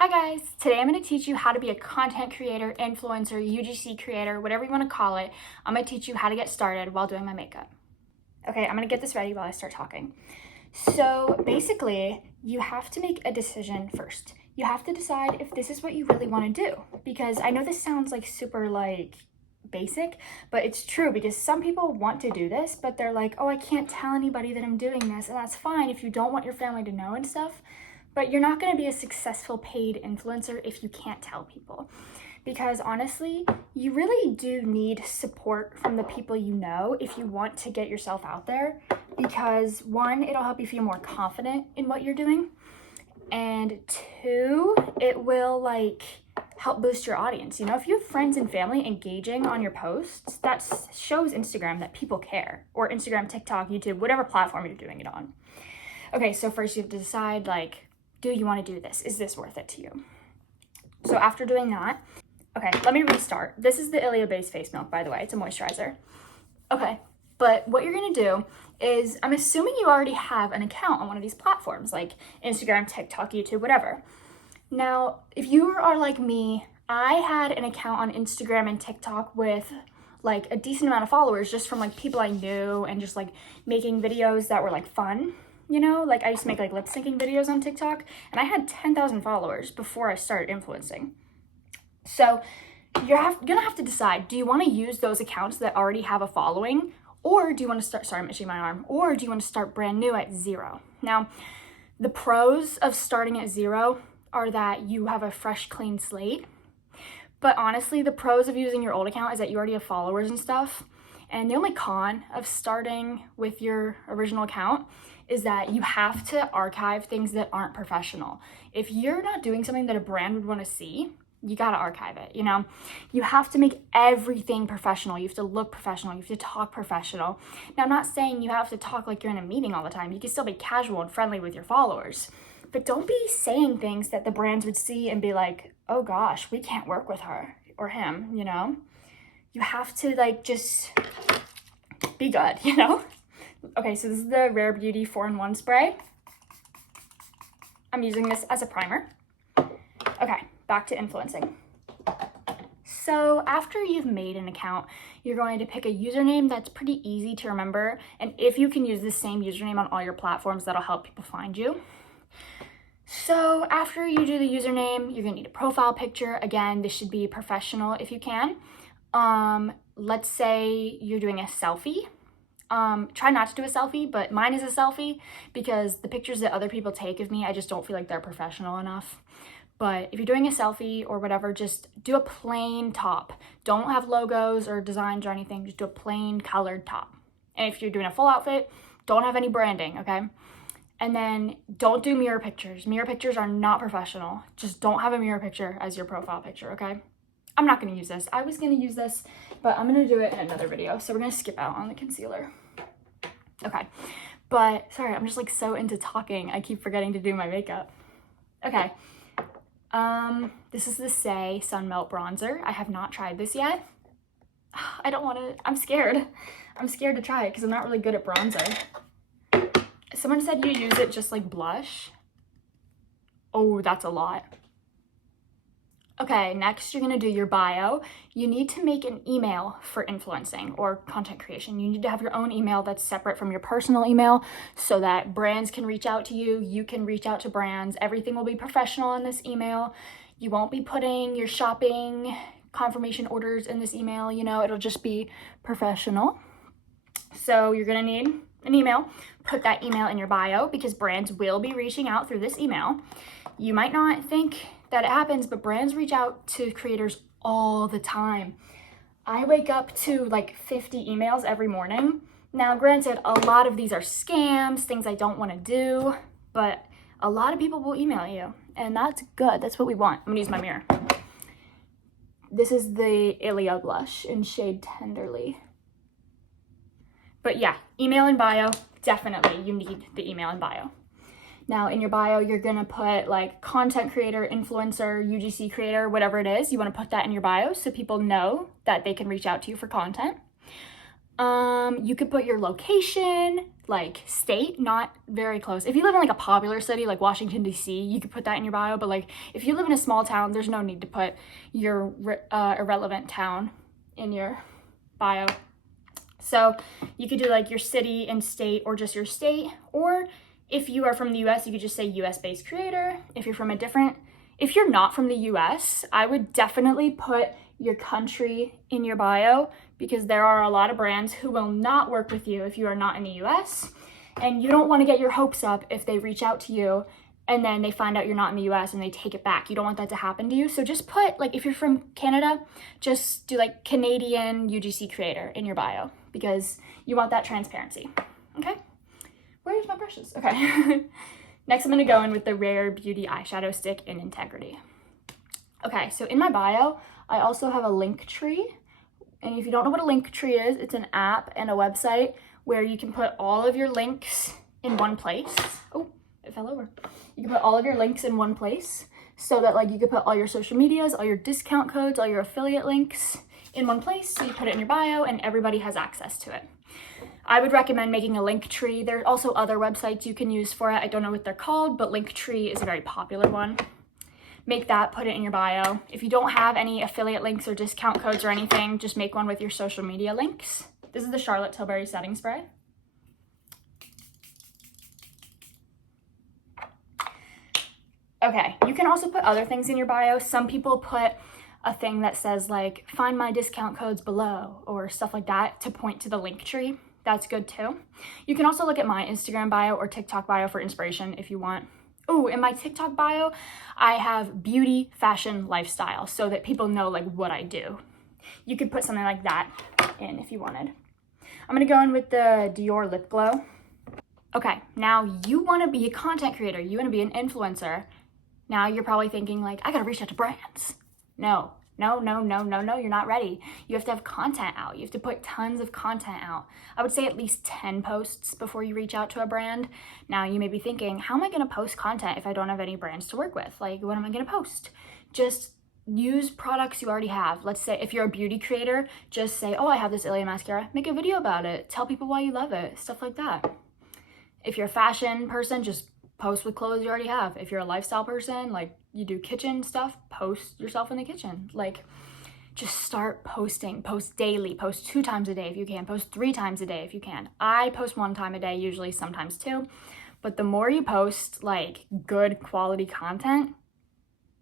Hi guys, today I'm going to teach you how to be a content creator, influencer, UGC creator, whatever you want to call it. I'm going to teach you how to get started while doing my makeup. Okay, I'm going to get this ready while I start talking. So basically, you have to make a decision first. You have to decide if this is what you really want to do, because I know this sounds like super basic, but it's true because some people want to do this, but they're like, oh, I can't tell anybody that I'm doing this, and that's fine if you don't want your family to know and stuff. But you're not going to be a successful paid influencer if you can't tell people. Because honestly, you really do need support from the people you know if you want to get yourself out there. Because one, it'll help you feel more confident in what you're doing. And two, it will help boost your audience. You know, if you have friends and family engaging on your posts, that shows Instagram that people care. Or Instagram, TikTok, YouTube, whatever platform you're doing it on. Okay, so first you have to decide do you want to do this? Is this worth it to you? So after doing that, okay, let me restart. This is the Ilia-based face milk, by the way. It's a moisturizer. Okay, but what you're going to do is, I'm assuming you already have an account on one of these platforms, like Instagram, TikTok, YouTube, whatever. Now, if you are like me, I had an account on Instagram and TikTok with a decent amount of followers just from people I knew and just making videos that were fun. You know, I used to make lip syncing videos on TikTok, and I had 10,000 followers before I started influencing. So you're gonna have to decide, do you want to use those accounts that already have a following, or do you want to start, sorry, I'm itching my arm, or do you want to start brand new at zero? Now, the pros of starting at zero are that you have a fresh, clean slate. But honestly, the pros of using your old account is that you already have followers and stuff. And the only con of starting with your original account is that you have to archive things that aren't professional. If you're not doing something that a brand would want to see, you gotta archive it, you know? You have to make everything professional. You have to look professional. You have to talk professional. Now, I'm not saying you have to talk like you're in a meeting all the time. You can still be casual and friendly with your followers. But don't be saying things that the brands would see and be like, oh gosh, we can't work with her or him, you know? You have to just be good, you know? Okay, so this is the Rare Beauty 4-in-1 spray. I'm using this as a primer. Okay, back to influencing. So after you've made an account, you're going to pick a username that's pretty easy to remember. And if you can use the same username on all your platforms, that'll help people find you. So after you do the username, you're gonna need a profile picture. Again, this should be professional if you can. Let's say you're doing a selfie. Try not to do a selfie, but mine is a selfie because the pictures that other people take of me, I just don't feel like they're professional enough. But if you're doing a selfie or whatever, just do a plain top. Don't have logos or designs or anything. Just do a plain colored top. And if you're doing a full outfit, don't have any branding, okay? And then don't do mirror pictures. Mirror pictures are not professional. Just don't have a mirror picture as your profile picture, okay? I'm not gonna use this. I was gonna use this, but I'm gonna do it in another video. So we're gonna skip out on the concealer. Okay, but sorry, I'm just so into talking. I keep forgetting to do my makeup. Okay, this is the Say Sun Melt Bronzer. I have not tried this yet. I don't wanna, I'm scared. I'm scared to try it because I'm not really good at bronzer. Someone said you use it just like blush. Oh, that's a lot. Okay, next you're gonna do your bio. You need to make an email for influencing or content creation. You need to have your own email that's separate from your personal email so that brands can reach out to you, you can reach out to brands. Everything will be professional in this email. You won't be putting your shopping confirmation orders in this email, you know, it'll just be professional. So you're gonna need an email. Put that email in your bio because brands will be reaching out through this email. You might not think that it happens, but brands reach out to creators all the time. I wake up to 50 emails every morning. Now, granted, a lot of these are scams, things I don't want to do, but a lot of people will email you, and that's good. That's what we want. I'm gonna use my mirror. This is the Ilia blush in shade Tenderly. But yeah, email and bio, definitely you need the email and bio. Now in your bio, you're gonna put content creator, influencer, UGC creator, whatever it is. You wanna put that in your bio so people know that they can reach out to you for content. You could put your location, like state, not very close. If you live in like a popular city like Washington, D.C., you could put that in your bio, but like if you live in a small town, there's no need to put your irrelevant town in your bio. So you could do like your city and state, or just your state, or if you are from the US, you could just say US-based creator. If you're not from the US, I would definitely put your country in your bio, because there are a lot of brands who will not work with you if you are not in the US, and you don't want to get your hopes up if they reach out to you and then they find out you're not in the US and they take it back. You don't want that to happen to you. So just put, like, if you're from Canada, just do like Canadian UGC creator in your bio, because you want that transparency. Okay, where's my brushes? Okay. Next, I'm gonna go in with the Rare Beauty eyeshadow stick in Integrity. Okay, so in my bio, I also have a link tree. And if you don't know what a link tree is, it's an app and a website where you can put all of your links in one place. Oh, it fell over. You can put all of your links in one place, so that like you could put all your social medias, all your discount codes, all your affiliate links in one place. So you put it in your bio and everybody has access to it. I would recommend making a link tree. There are also other websites you can use for it. I don't know what they're called, but Linktree is a very popular one. Make that, put it in your bio. If you don't have any affiliate links or discount codes or anything, just make one with your social media links. This is the Charlotte Tilbury setting spray. Okay, you can also put other things in your bio. Some people put a thing that says like, find my discount codes below, or stuff like that to point to the link tree. That's good too. You can also look at my Instagram bio or TikTok bio for inspiration if you want. Oh, in my TikTok bio, I have beauty, fashion, lifestyle, so that people know like what I do. You could put something like that in if you wanted. I'm gonna go in with the Dior Lip Glow. Okay, now you wanna be a content creator, you wanna be an influencer. Now you're probably thinking like, I gotta reach out to brands. No, you're not ready. You have to have content out. You have to put tons of content out. I would say at least 10 posts before you reach out to a brand. Now you may be thinking, how am I gonna post content if I don't have any brands to work with? Like, what am I gonna post? Just use products you already have. Let's say if you're a beauty creator, just say, oh, I have this Ilia mascara. Make a video about it. Tell people why you love it, stuff like that. If you're a fashion person, just post with clothes you already have. If you're a lifestyle person, like you do kitchen stuff, post yourself in the kitchen. Like, just start posting. Post daily. Post 2 times a day if you can. Post 3 times a day if you can. I post 1 time a day, usually, sometimes 2. But the more you post like good quality content,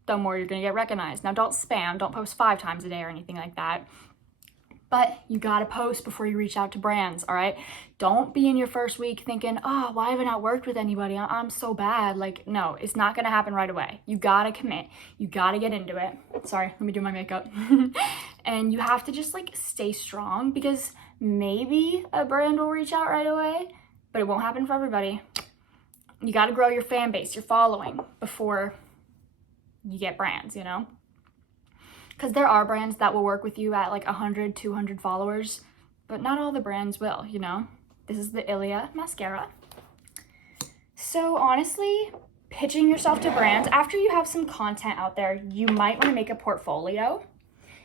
the more you're gonna get recognized. Now don't spam, don't post 5 times a day or anything like that. But you gotta post before you reach out to brands, all right? Don't be in your first week thinking, oh, why haven't I worked with anybody? I'm so bad. Like, no, it's not gonna happen right away. You gotta commit. You gotta get into it. Sorry, let me do my makeup. And you have to just like stay strong, because maybe a brand will reach out right away, but it won't happen for everybody. You gotta grow your fan base, your following, before you get brands, you know? Because there are brands that will work with you at like 100, 200 followers, but not all the brands will, you know? This is the Ilia mascara. So honestly, pitching yourself to brands, after you have some content out there, you might want to make a portfolio.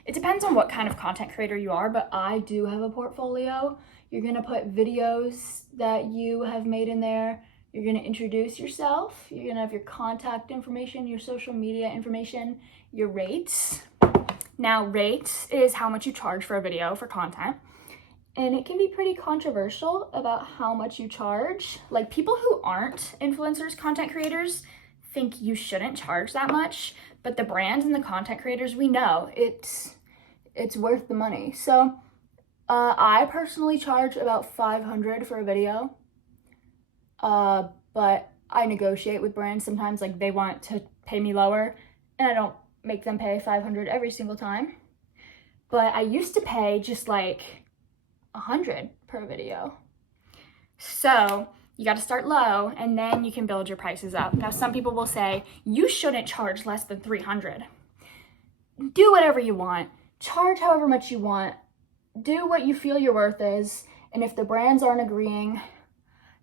It depends on what kind of content creator you are, but I do have a portfolio. You're gonna put videos that you have made in there. You're gonna introduce yourself. You're gonna have your contact information, your social media information, your rates. Now, rates is how much you charge for a video for content. And it can be pretty controversial about how much you charge. Like, people who aren't influencers, content creators, think you shouldn't charge that much. But the brands and the content creators, we know it's worth the money. So I personally charge about $500 for a video. But I negotiate with brands sometimes, like they want to pay me lower, and I don't make them pay $500 every single time. But I used to pay just like $100 per video. So you got to start low, and then you can build your prices up. Now, some people will say you shouldn't charge less than $300. Do whatever you want. Charge however much you want. Do what you feel your worth is. And if the brands aren't agreeing,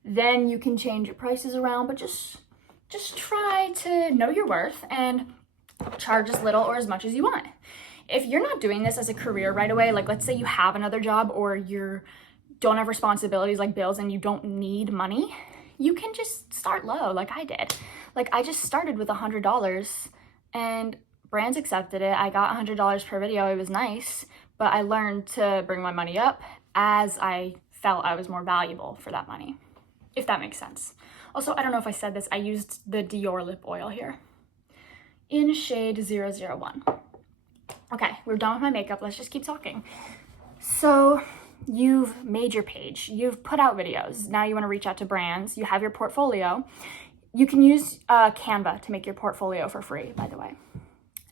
then you can change your prices around. But just try to know your worth and charge as little or as much as you want. If you're not doing this as a career right away, like let's say you have another job or you're don't have responsibilities like bills and you don't need money, you can just start low like I did. Like I just started with $100 and brands accepted it. I got $100 per video. It was nice, but I learned to bring my money up as I felt I was more valuable for that money, if that makes sense. Also, I don't know if I said this, I used the Dior lip oil here in shade 001. Okay, we're done with my makeup. Let's just keep talking. So you've made your page, you've put out videos. Now you want to reach out to brands. You have your portfolio. You can use Canva to make your portfolio for free, by the way.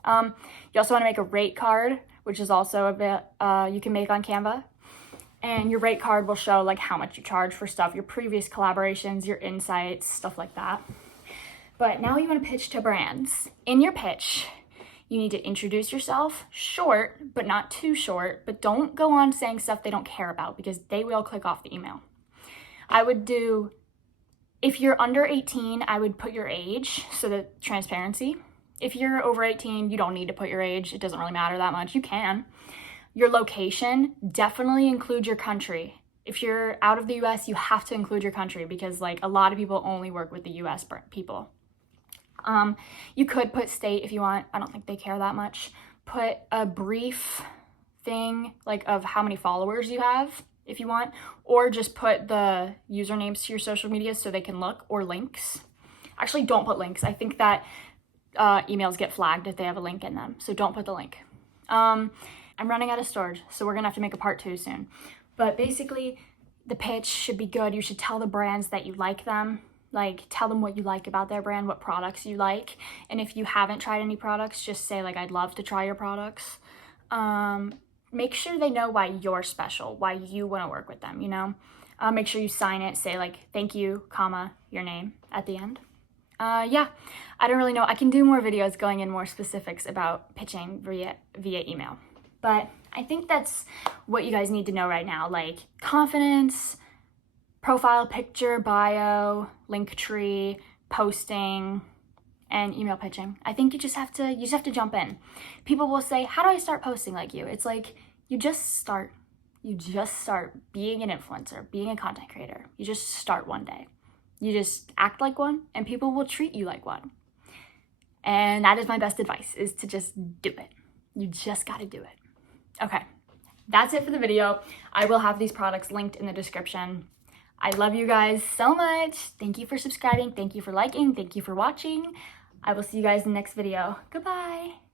You also want to make a rate card, which is also a bit you can make on Canva. And your rate card will show like how much you charge for stuff, your previous collaborations, your insights, stuff like that. But now you want to pitch to brands. In your pitch, you need to introduce yourself, short, but not too short, but don't go on saying stuff they don't care about because they will click off the email. I would do, if you're under 18, I would put your age, so that transparency. If you're over 18, you don't need to put your age. It doesn't really matter that much. You can. Your location, definitely include your country. If you're out of the US, you have to include your country because like a lot of people only work with the US people. You could put state if you want. I don't think they care that much. Put a brief thing like of how many followers you have if you want, or just put the usernames to your social media so they can look, or links. Actually, don't put links. I think that emails get flagged if they have a link in them, so don't put the link. I'm running out of storage, so we're gonna have to make a part 2 soon. But basically, the pitch should be good. You should tell the brands that you like them. Like, tell them what you like about their brand, what products you like. And if you haven't tried any products, just say, like, I'd love to try your products. Make sure they know why you're special, why you wanna work with them, you know? Make sure you sign it, say, like, thank you, comma, your name at the end. Yeah, I don't really know. I can do more videos going in more specifics about pitching via email. But I think that's what you guys need to know right now, like confidence, profile picture, bio, link tree, posting, and email pitching. I think you just have to jump in. People will say, how do I start posting like you? It's like, you just start being an influencer, being a content creator. You just start one day. You just act like one and people will treat you like one. And that is my best advice, is to just do it. You just gotta do it. Okay, that's it for the video. I will have these products linked in the description. I love you guys so much. Thank you for subscribing. Thank you for liking. Thank you for watching. I will see you guys in the next video. Goodbye.